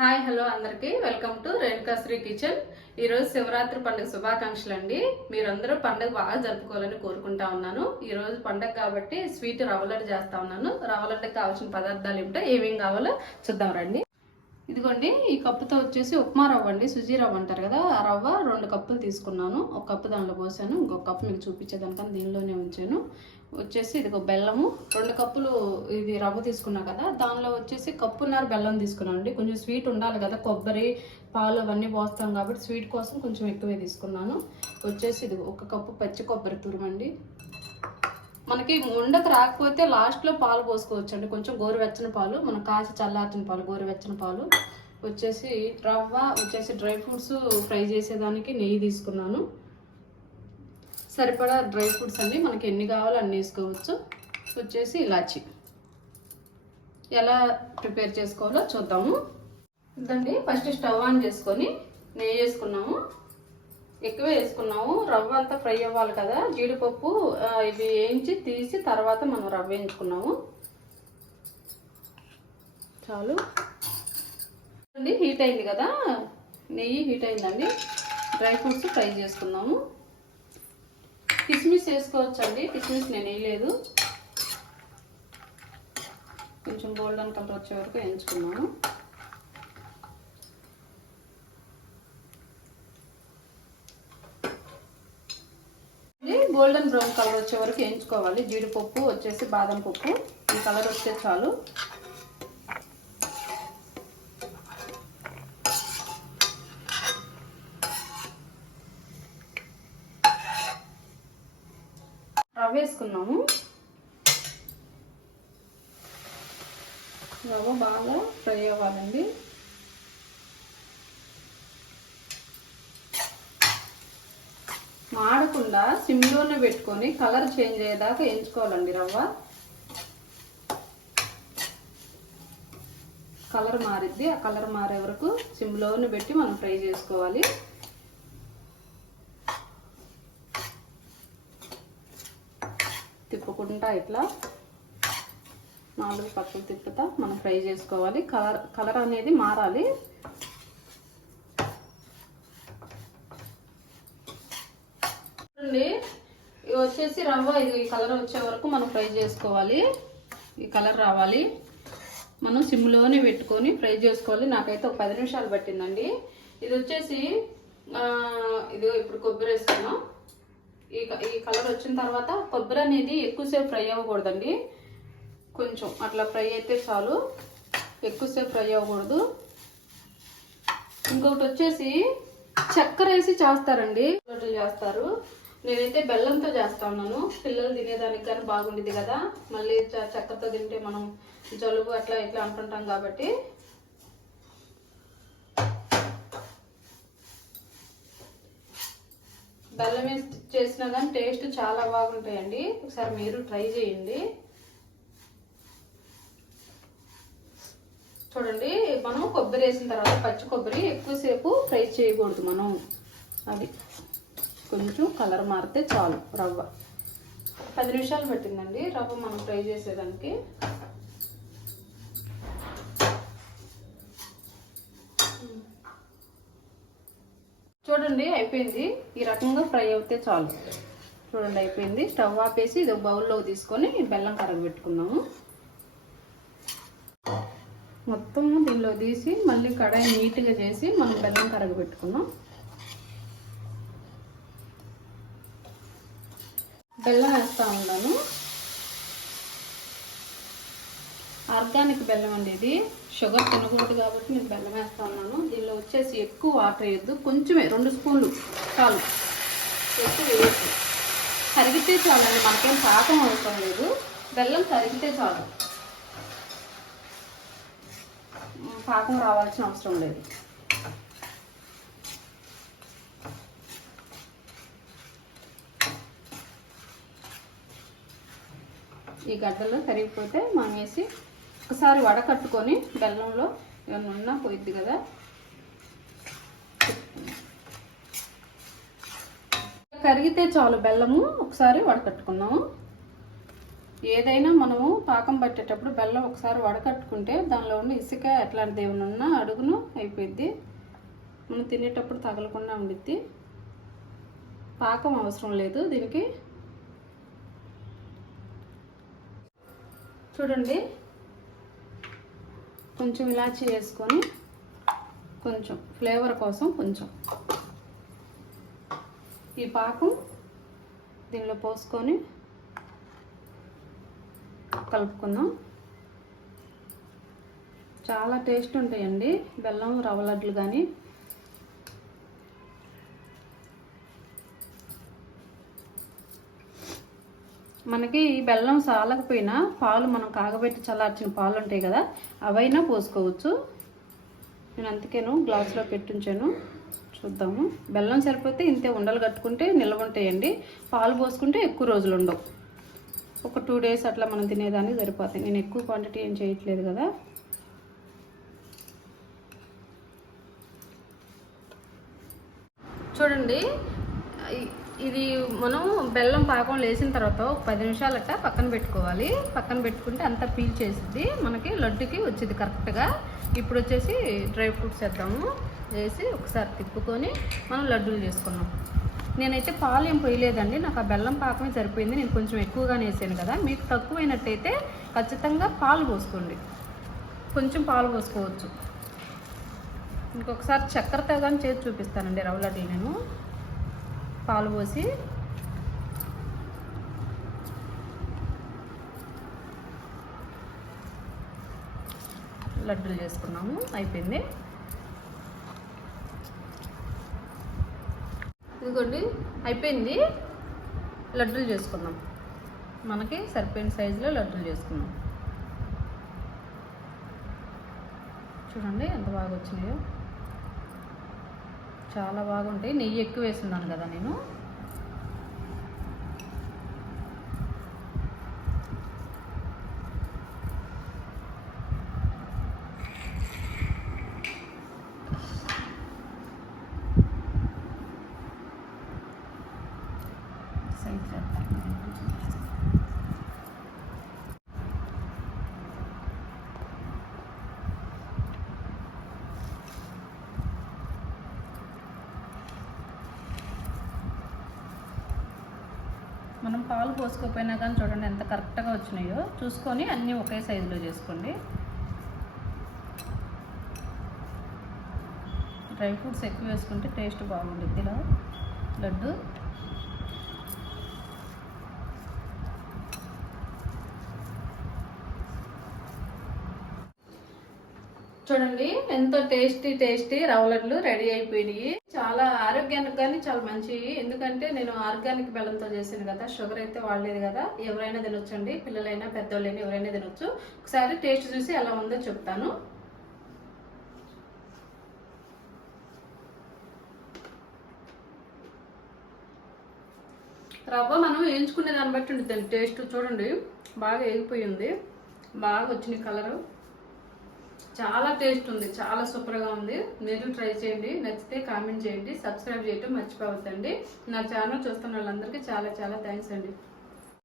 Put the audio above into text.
Hi hello అందరికీ. Welcome to Renukasri kitchen. ఈరోజు శివరాత్రి పండుగ శుభాకాంక్షలు అండి. మీరందరూ పండుగ బాగా జరుపుకోవాలని కోరుకుంటా ఉన్నాను. ఈరోజు పండుగ కాబట్టి స్వీట్ రవ్వలడ్డు చేస్తా ఉన్నాను. రవ్వలడ్డకి కావాల్సిన పదార్థాలు ఏమిటో ఏమేం కావాలో చూద్దాం రండి. ఇదిగోండి ఈ కప్పుతో వచ్చేసి ఉప్మా రవ్వ అండి. సుజీ రవ్వ అంటారు కదా ఆ రవ్వ రెండు కప్పులు తీసుకున్నాను. ఒక కప్పు దానిలో పోసాను ఇంకొక కప్పు మీకు చూపించేదానికని దీనిలోనే ఉంచాను. వచ్చేసి ఇదిగో బెల్లము రెండు కప్పులు ఇది రవ్వ తీసుకున్నా కదా దానిలో వచ్చేసి కప్పున్నర బెల్లం తీసుకున్నాను అండి. కొంచెం స్వీట్ ఉండాలి కదా కొబ్బరి పాలు అవన్నీ పోస్తాం కాబట్టి స్వీట్ కోసం కొంచెం ఎక్కువే తీసుకున్నాను. వచ్చేసి ఇది ఒక కప్పు పచ్చి కొబ్బరి తురుమండి మనకి ఉండకు రాకపోతే లాస్ట్లో పాలు పోసుకోవచ్చు అండి కొంచెం గోరువెచ్చని పాలు మనం కాసి చల్లార్చిన పాలు గోరువెచ్చని పాలు వచ్చేసి రవ్వ వచ్చేసి డ్రై ఫ్రూట్స్ ఫ్రై చేసేదానికి నెయ్యి తీసుకున్నాను. సరిపడా డ్రై ఫ్రూట్స్ అండి మనకి ఎన్ని కావాలో అన్ని వేసుకోవచ్చు. వచ్చేసి ఇలాచి. ఎలా ప్రిపేర్ చేసుకోవాలో చూద్దాము. ఇదండి ఫస్ట్ స్టవ్ ఆన్ చేసుకొని నెయ్యి వేసుకున్నాము. ఎక్కువ వేసుకున్నాము. రవ్వ అంతా ఫ్రై అవ్వాలి కదా. జీడిపప్పు ఇవి వేయించి తీసి తర్వాత మనం రవ్వ వేయించుకున్నాము. చాలు. అండి హీట్ అయింది కదా. నెయ్యి హీట్ అయిందండి. డ్రై ఫ్రూట్స్ ఫ్రై చేసుకున్నాము. కిస్మిస్ వేసుకోవచ్చు అండి కిస్మిస్ నేను వేయలేదు. కొంచెం గోల్డెన్ కలర్ వచ్చే వరకు వేయించుకున్నాను ఇది గోల్డెన్ బ్రౌన్ కలర్ వచ్చే వరకు వేయించుకోవాలి. జీడిపప్పు వచ్చేసి బాదం పప్పు. ఈ కలర్ వస్తే చాలు. రవ్వ వేసుకున్నాము. రవ్వ బాగా ఫ్రై అవ్వాలండి. మాడకుండా సిమ్లోనే పెట్టుకొని కలర్ చేంజ్ అయ్యేదాకా ఎంచుకోవాలండి రవ్వ. కలర్ మారిద్ది. ఆ కలర్ మారే వరకు సిమ్లోనే పెట్టి మనం ఫ్రై చేసుకోవాలి. తిప్పుకుంటా ఇట్లా. నాలుగు పక్కలు తిప్పుతా మనం ఫ్రై చేసుకోవాలి. కలర్ కలర్ అనేది మారాలి చూడండి ఇవి వచ్చేసి రవ్వ ఇది ఈ కలర్ వచ్చే వరకు మనం ఫ్రై చేసుకోవాలి. ఈ కలర్ రావాలి. మనం సిమ్లోనే పెట్టుకొని ఫ్రై చేసుకోవాలి. నాకైతే ఒక పది నిమిషాలు పట్టిందండి. ఇది వచ్చేసి ఇది ఇప్పుడు కొబ్బరి వేసుకున్నాం. ఈ క- ఈ కలర్ వచ్చిన తర్వాత కొబ్బరి అనేది ఎక్కువసేపు ఫ్రై అవ్వకూడదండి. కొంచెం అట్లా ఫ్రై అయితే చాలు. ఎక్కువసేపు ఫ్రై అవ్వకూడదు. ఇంకొకటి వచ్చేసి చక్కెర వేసి చేస్తారండి. చేస్తారు. నేనైతే బెల్లంతో చేస్తా ఉన్నాను. పిల్లలు తినేదానికి కానీ బాగుండేది కదా. మళ్ళీ చ- చక్కెరతో తింటే మనం జలుబు అట్లా ఇట్లా అంటుంటాం కాబట్టి. బెల్లం వేసి చేసినా కానీ టేస్ట్ చాలా బాగుంటాయండి. ఒకసారి మీరు ట్రై చేయండి. చూడండి మనం కొబ్బరి వేసిన తర్వాత పచ్చి కొబ్బరి ఎక్కువసేపు ఫ్రై చేయకూడదు మనం. అది. కొంచెం కలర్ మారితే చాలు రవ్వ. పది నిమిషాలు పట్టిందండి. రవ్వ మనం ఫ్రై చేసేదానికి. చూడండి అయిపోయింది. ఈ రకంగా ఫ్రై అవుతే చాలు. చూడండి అయిపోయింది. స్టవ్ ఆపేసి ఇది ఒక బౌల్లో తీసుకొని బెల్లం కరగబెట్టుకున్నాము మొత్తం దీనిలో తీసి మళ్ళీ కడాయి నీట్గా చేసి మనం బెల్లం కరగబెట్టుకున్నాం బెల్లం వేస్తూ ఉన్నాను. ఆర్గానిక్ బెల్లం అండి ఇది. షుగర్ తినకూడదు కాబట్టి నేను బెల్లం వేస్తా ఉన్నాను. దీనిలో వచ్చేసి ఎక్కువ వాటర్ వేయద్దు. కొంచెమే రెండు స్పూన్లు చాలు. ఎక్కువ వేయద్దు. కరిగితే చాలండి మనకేం పాకం అవసరం లేదు. బెల్లం కరిగితే చాలు. పాకం రావాల్సిన అవసరం లేదు. ఈ గడ్డలో కరిగిపోతే మనం వేసి ఒకసారి వడకట్టుకొని బెల్లంలో ఏమన్నా ఉన్నా పోయిద్ది కదా. కరిగితే చాలు బెల్లము ఒకసారి వడకట్టుకున్నాము ఏదైనా మనము పాకం పట్టేటప్పుడు బెల్లం ఒకసారి వడకట్టుకుంటే దానిలో ఉన్న ఇసుక ఎట్లాంటిది ఏమైనా ఉన్నా అడుగును అయిపోద్ది మనం తినేటప్పుడు తగలకుండా ఉండిద్ది. పాకం అవసరం లేదు దీనికి. చూడండి. కొంచెం ఇలాచి వేసుకొని కొంచెం ఫ్లేవర్ కోసం కొంచెం ఈ పాకం దీనిలో పోసుకొని కలుపుకుందాం. చాలా టేస్ట్ ఉంటాయండి. బెల్లం రవ్వ లడ్లు కానీ మనకి ఈ బెల్లం సాలకపోయినా పాలు మనం కాగబెట్టి చల్లార్చిన పాలు ఉంటాయి కదా అవైనా పోసుకోవచ్చు. నేను అందుకేను గ్లాసులో పెట్టుంచాను. చూద్దాము. బెల్లం సరిపోతే ఇంతే ఉండలు కట్టుకుంటే నిల్వ ఉంటాయండి. పాలు పోసుకుంటే ఎక్కువ రోజులు ఉండవు. ఒక టూ డేస్ అట్లా మనం తినేదానికి సరిపోతాయి. నేను ఎక్కువ క్వాంటిటీ ఏం చేయట్లేదు కదా. చూడండి ఇది మనం బెల్లం పాకం లేసిన తర్వాత ఒక పది నిమిషాలట పక్కన పెట్టుకోవాలి. పక్కన పెట్టుకుంటే అంతా పీల్ చేసిద్ది. మనకి లడ్డుకి వచ్చింది కరెక్ట్గా ఇప్పుడు వచ్చేసి డ్రై ఫ్రూట్స్ వేద్దాము. వేసి ఒకసారి తిప్పుకొని మనం లడ్డూలు చేసుకున్నాం నేనైతే పాలు ఏం పోయలేదండి. నాకు ఆ బెల్లం పాకమే సరిపోయింది. నేను కొంచెం ఎక్కువగానే వేసాను కదా. మీకు తక్కువైనట్టయితే ఖచ్చితంగా పాలు పోసుకోండి. కొంచెం పాలు పోసుకోవచ్చు. ఇంకొకసారి చక్కెరతో కానీ చేసి చూపిస్తానండి రవ్వ నేను. పాలు పోసి లడ్డూలు చేసుకున్నాము. అయిపోయింది. ఇదిగోండి అయిపోయింది. లడ్డూలు చేసుకుందాం మనకి సరిపోయిన సైజులో లడ్డూలు చేసుకున్నాం. చూడండి ఎంత బాగా వచ్చినాయో. చాలా బాగుంటాయి నెయ్యి ఎక్కువ వేస్తున్నాను కదా నేను సైజ్ చేద్దాం. మనం పాలు పోసుకోపోయినా కానీ చూడండి ఎంత కరెక్ట్గా వచ్చినాయో. చూసుకొని అన్నీ ఒకే సైజులో చేసుకోండి. డ్రై ఫ్రూట్స్ ఎక్కువ వేసుకుంటే టేస్ట్ బాగుంటుంది. ఇలా లడ్డు. చూడండి ఎంతో టేస్టీ టేస్టీ రవ్వ లడ్లు రెడీ అయిపోయినాయి. చాలా ఆరోగ్యానికి కానీ చాలా మంచివి ఎందుకంటే నేను ఆర్గానిక్ బెల్లంతో చేసాను కదా షుగర్ అయితే వాడలేదు కదా. ఎవరైనా తినొచ్చండి పిల్లలైనా పెద్దోళ్ళైనా ఎవరైనా తినొచ్చు. ఒకసారి టేస్ట్ చూసి ఎలా ఉందో చెప్తాను. రవ్వ మనం వేయించుకునే దాన్ని బట్టి ఉంటుంది టేస్ట్ చూడండి. బాగా వేగిపోయింది బాగా వచ్చింది కలరు. చాలా టేస్ట్ ఉంది చాలా సూపర్గా ఉంది. మీరు ట్రై చేయండి నచ్చితే కామెంట్ చేయండి సబ్స్క్రైబ్ చేయటం మర్చిపోవద్దండి. నా ఛానల్ చూస్తున్న వాళ్ళందరికీ చాలా చాలా థ్యాంక్స్ అండి.